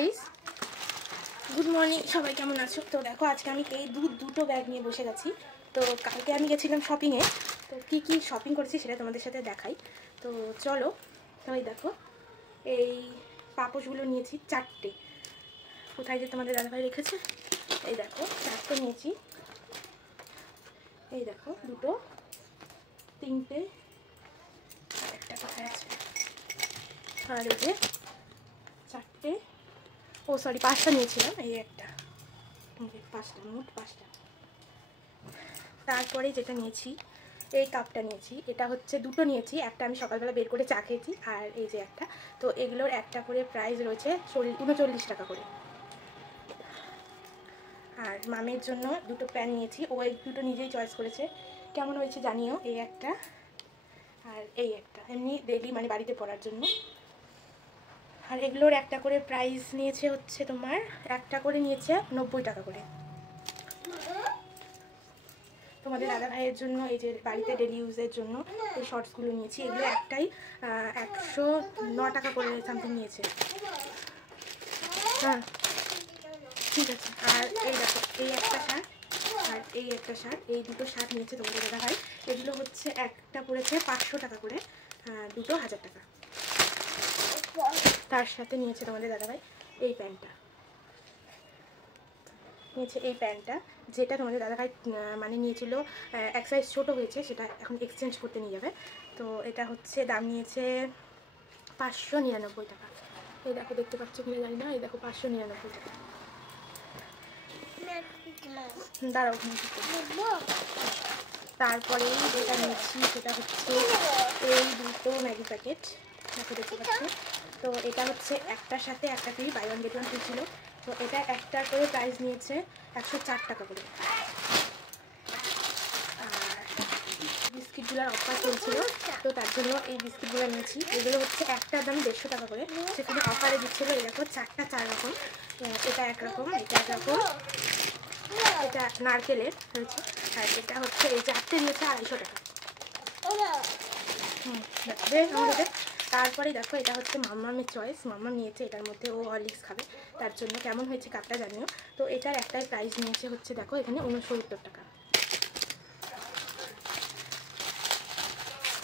Guys, good morning. সবাই কেমন আছো? তো দেখো আজকে আমি এই দুটো ব্যাগ নিয়ে বসে গেছি। তো কালকে আমি গেছিলাম শপিংয়ে, তো কি কি শপিং করেছি সেটা তোমাদের সাথে দেখাই। তো চলো, সবাই দেখো এই পাপোশগুলো নিয়েছি 4টে। কোথায় যে তোমাদের দাদাভাই রেখেছে, এই দেখো 4টে নিয়েছি। এই দেখো 2, 3টে, আর একটা কোথায় আছে, আর এই যে 4টে, ও সরি 5টা নিয়েছিলাম, এই একটা, 5টা, মোট 5টা। তারপরে যেটা নিয়েছি, এই কাপটা নিয়েছি। এটা হচ্ছে 2টো নিয়েছি, একটা আমি সকালবেলা বের করে চা খেয়েছি, আর এই যে একটা। তো এগুলোর একটা করে প্রাইস রয়েছে 39 টাকা করে। আর মামের জন্য 2টো প্যান নিয়েছি, ও এই 2টো নিজেই চয়েস করেছে, কেমন হয়েছে জানিও। এই একটা আর এই একটা, এমনি ডেলি মানে বাড়িতে পরার জন্য। আর এগুলোর একটা করে প্রাইস নিয়েছে হচ্ছে তোমার, একটা করে নিয়েছে 90 টাকা করে। তোমাদের দাদা ভাইয়ের জন্য এই যে বাড়িতে ডেলি ইউজের জন্য এই শর্টসগুলো নিয়েছি। এগুলো একটাই 109 টাকা করে সামথিং নিয়েছে। হ্যাঁ ঠিক আছে। আর এই দেখো এই একটা শার্ট আর এই একটা শার্ট, এই 2টো শার্ট নিয়েছে তোমাদের দাদা ভাই। এগুলো হচ্ছে একটা পড়েছে 500 টাকা করে, 2টো 1000 টাকা। তার সাথে নিয়েছে তোমাদের দাদা ভাই এই প্যান্টটা, নিয়েছে এই প্যান্টটা, যেটা তোমাদের দাদাভাই মানে নিয়েছিল এক সাইজ ছোটো হয়েছে, সেটা এখন এক্সচেঞ্জ করতে নিয়ে যাবে। তো এটা হচ্ছে দাম নিয়েছে 599 টাকা। এই দেখো, দেখতে পাচ্ছ কিনা জানি না, এই দেখো 599 টাকা। দাঁড়াও, তারপরে যেটা নিয়েছি সেটা হচ্ছে এই 2টো ম্যাগি প্যাকেট, দেখো দেখতে পাচ্ছ। তো এটা হচ্ছে একটার সাথে একটা ফ্রি, বাই 1 get 1 ফ্রি ছিল। তো এটা একটার করে প্রাইস নিয়েছে 104 টাকা করে। আর বিস্কিটগুলোর অফার চলছিল, তো তার জন্য এই বিস্কিটগুলো নিয়েছি। এগুলো হচ্ছে একটার দাম 150 টাকা করে, সেখানে অফারে দিচ্ছিলো। এই দেখো 4টা 4 রকম, এটা একরকম, এটা একরকম, এটা নারকেলের হয়েছে, আর এটা হচ্ছে এই 4টে নিয়েছে 250 টাকা। আমাদের তারপরে দেখো এটা হচ্ছে মাম্মামের চয়েস, মাম্মাম নিয়েছে এটার মধ্যে, ও হরলিক্স খাবে, তার জন্য। কেমন হয়েছে কাপটা জানিও। তো এটার একটাই প্রাইস নিয়েছে হচ্ছে দেখো এখানে 69 টাকা।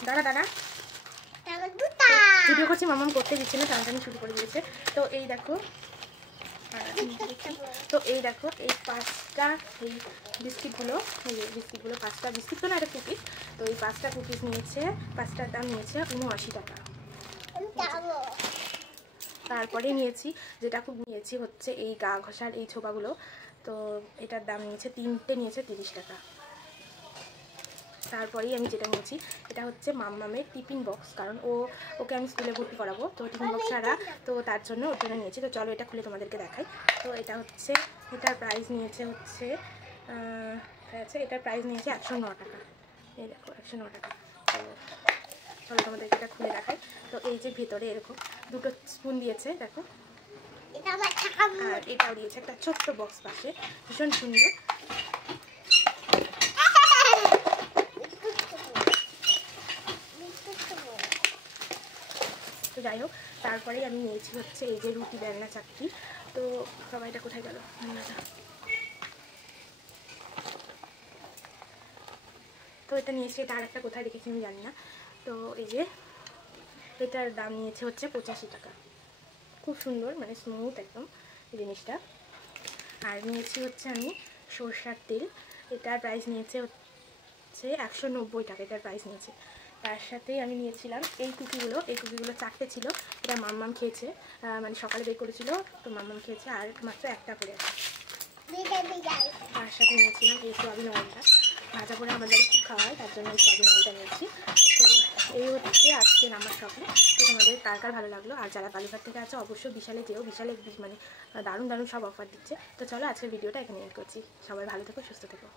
দাঁড়া দাঁড়া, ভিডিও করছি, মাম্মাম করতে দিচ্ছে না, টানাটানি শুরু করে দিয়েছে। তো এই দেখো, তো এই দেখো এই 5টা এই বিস্কিটগুলো, এই বিস্কিটগুলো 5টা বিস্কিট, তো না এটা কুকিজ। তো এই 5টা কুকিজ নিয়েছে, 5টার দাম নিয়েছে 79 টাকা। তারপরে নিয়েছি, যেটা খুব নিয়েছি হচ্ছে এই গা ঘষার এই ছোপাগুলো। তো এটার দাম নিয়েছে 3টে নিয়েছে 30 টাকা। তারপরেই আমি যেটা নিয়েছি, এটা হচ্ছে মাম্মামের টিফিন বক্স, কারণ ওকে আমি স্কুলে ভর্তি করাবো, তো টিফিন বক্স ছাড়া, তো তার জন্য ওর জন্য নিয়েছি। তো চলো এটা খুলে তোমাদেরকে দেখাই। তো এটা হচ্ছে, এটার প্রাইস নিয়েছে হচ্ছে এটার প্রাইস নিয়েছে 109 টাকা। এই দেখো 109 টাকা। তো চলো তোমাদেরকে এটা খুলে দেখাই। তো এই যে ভেতরে এরকম 2টো স্পুন দিয়েছে, দেখো, আর এটাও দিয়েছে একটা ছোট্ট বক্স পাশে, ভীষণ সুন্দর। তো যাই হোক, তারপরেই আমি নিয়েছি হচ্ছে এই যে রুটি বেলনা চাকরি। তো সবাই এটা কোথায় গেল, তো এটা নিয়েছি, এটা আর একটা কোথায় রেখেছি আমি জানি না। তো এই যে এটার দাম নিয়েছে হচ্ছে 85 টাকা। খুব সুন্দর, মানে স্মুথ একদম জিনিসটা। আর নিয়েছি হচ্ছে আমি সরষার তেল, এটার প্রাইস নিয়েছে হচ্ছে 190 টাকা, এটার প্রাইস নিয়েছে। তার সাথেই আমি নিয়েছিলাম এই কুকিগুলো, এই কুকিগুলো 4টে ছিল, এটা মাম্মাম খেয়েছে, মানে সকালে বের করেছিল, তো মাম্মাম খেয়েছে, আর মাত্র একটা করে আছে। তার সাথে নিয়েছিলাম এই সোয়াবিন অয়েলটা, ভাজা করে আমাদের খুব খাওয়া হয়, তার জন্য এই সোয়াবিন অয়েলটা নিয়েছি। তো এই হচ্ছে আজকের আমার শপিং। তো তোমাদের কার কার ভালো লাগলো, আর যারা বালুঘাট থেকে আছে অবশ্যই বিশালে যেও, বিশালে মানে দারুণ দারুণ সব অফার দিচ্ছে। তো চলো আজকের ভিডিওটা এখানে এন্ড করছি। সবাই ভালো থেকো, সুস্থ থেকো।